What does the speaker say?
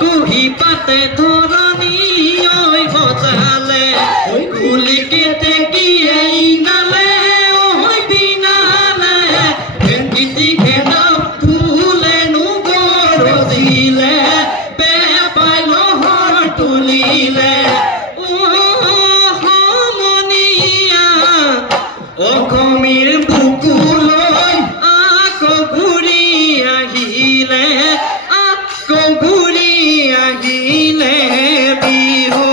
কুহি পাতে ধৰণী ঐ বজালে কুলি কেতে কি এই নালে ঐ বিনালে গীতি খেদাও ফুলে নুগৰজিলে পেপাই লহৰ তুলিলে সমনীয়া অসমীৰ বুকুলৈ আকৌ ঘূৰি আহিলে বিহু